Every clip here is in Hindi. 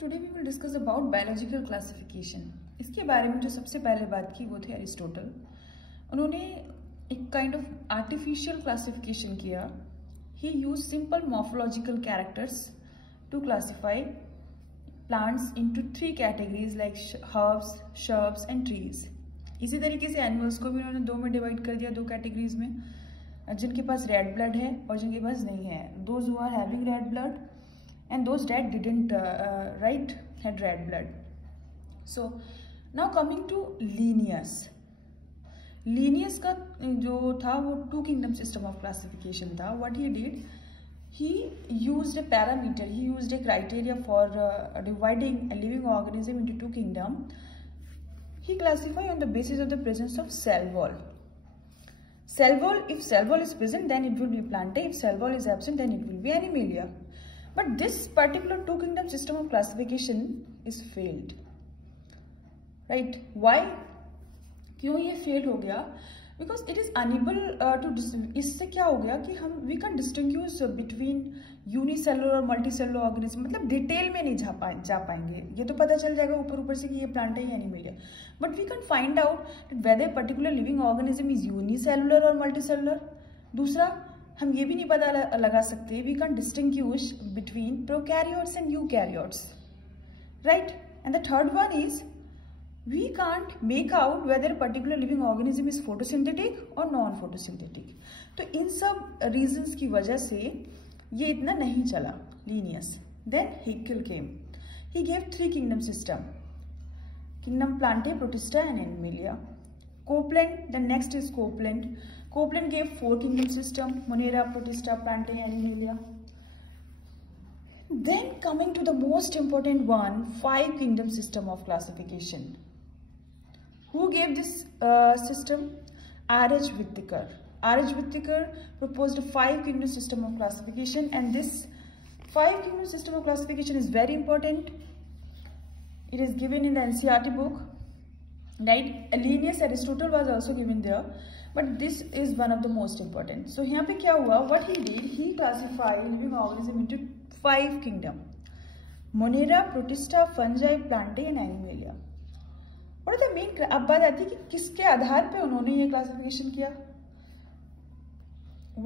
Today we will discuss about biological classification. इसके बारे में जो सबसे पहले बात की वो थे एरिस्टोटल। उन्होंने एक काइंड ऑफ आर्टिफिशियल क्लासिफिकेशन किया। He used simple morphological characters to classify plants into 3 categories like herbs, shrubs and trees. इसी तरीके से एनिमल्स को भी उन्होंने 2 में डिवाइड कर दिया, 2 कैटेगरीज में, जिनके पास रेड ब्लड है और जिनके पास नहीं है। Those who are having red blood and those that didn't had red blood. So now coming to Linnaeus का जो था वो 2 kingdom system of classification था. What he did, he used a parameter, he used a criteria for dividing a living organism into 2 kingdom. He classified on the basis of the presence of cell wall. If cell wall is present, then it will be Plantae. If cell wall is absent, then it will be Animalia. But this particular 2 kingdom system of classification is failed, right? Why? क्यों ये फेल हो गया? Because it is unable to इससे क्या हो गया कि we can distinguish between unicellular और multicellular organism। मतलब डिटेल में नहीं जा पाएंगे। ये तो पता चल जाएगा ऊपर से कि ये प्लांट है या एनिमल है, but we can find out whether particular living organism is unicellular or multicellular। दूसरा, हम ये भी नहीं पता लगा सकते, we can distinguish between prokaryotes and eukaryotes, right? And the third one is we can't make out whether particular living organism is photosynthetic और नॉन फोटोसिंथेटिक। तो इन सब रीजंस की वजह से ये इतना नहीं चला Linnaeus. Then Haeckel came, he gave 3 kingdom system, kingdom Plantae, Protista and Animalia. Copeland, the next is Copeland. Copeland gave 4 kingdom system: Monera, Protista, Plantae, Animalia. Then coming to the most important one, 5 kingdom system of classification. Who gave this system? R.H. Whittaker. R.H. Whittaker proposed a 5 kingdom system of classification, and this 5 kingdom system of classification is very important. It is given in the NCERT book. Right? Linnaeus, Aristotle was also given there, but this is one of the most important. So यहाँ पे क्या हुआ? What he did, he classified living organism into 5 kingdom: Monera, Protista, Fungi, Plantae and Animalia. What are the main? अब बात आती है कि किसके आधार पे उन्होंने ये क्लासिफिकेशन किया?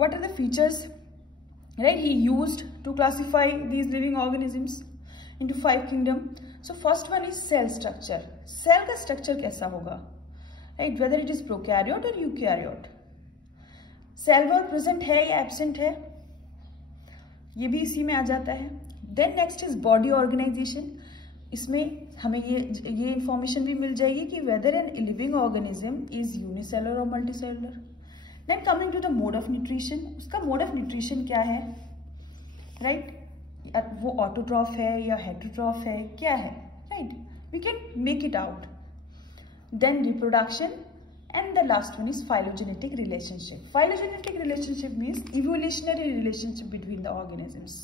What are the features? Right? He used to classify these living organisms into 5 kingdom. So first one is cell structure. Cell का structure कैसा होगा? Right? Whether it is prokaryote or eukaryote. Cell wall present है या absent है? ये भी इसी में आ जाता है. Then next is body organization. इसमें हमें ये information भी मिल जाएगी कि whether an living organism is unicellular or multicellular. Then coming to the mode of nutrition. उसका mode of nutrition क्या है? Right? वो ऑटोट्रॉफ है या हेटरोट्रॉफ है, क्या है, right? We can make it out. Then reproduction and the last one is phylogenetic relationship. Phylogenetic relationship means evolutionary relationship between the organisms.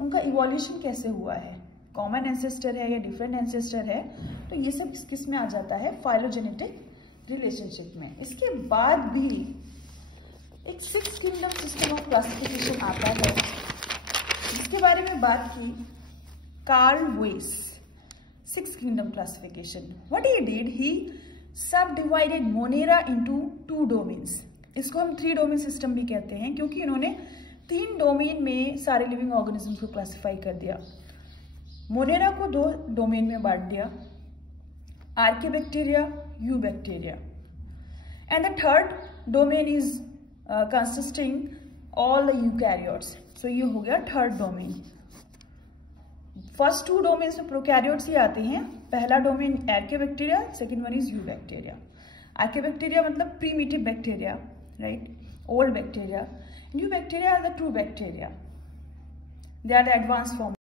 उनका इवोल्यूशन कैसे हुआ है, कॉमन एंसेस्टर है या डिफरेंट एंसेस्टर है, तो ये सब किस में आ जाता है? फाइलोजेनेटिक रिलेशनशिप में. इसके बाद भी एक 6 किंगडम सिस्टम ऑफ क्लासिफिकेशन आता है, इसके बारे में बात की कार्ल वेस. 6 kingdom classification. What he did, he subdivided Monera into 2 domains. इसको हम 3 domain system भी कहते हैं, क्योंकि इन्होंने 3 domain में सारे living organisms को classify कर दिया. Monera को 2 domain में बांट दिया, Archaebacteria, Eubacteria. And the third domain is consisting all the eukaryotes. So ये हो गया थर्ड डोमेन. फर्स्ट 2 डोमेन्स में प्रोकैरियोट्स ही आते हैं. पहला domain archaebacteria, second one is eubacteria. Archaebacteria मतलब primitive bacteria, right? Old bacteria. Eubacteria are the true bacteria. They are the advance form.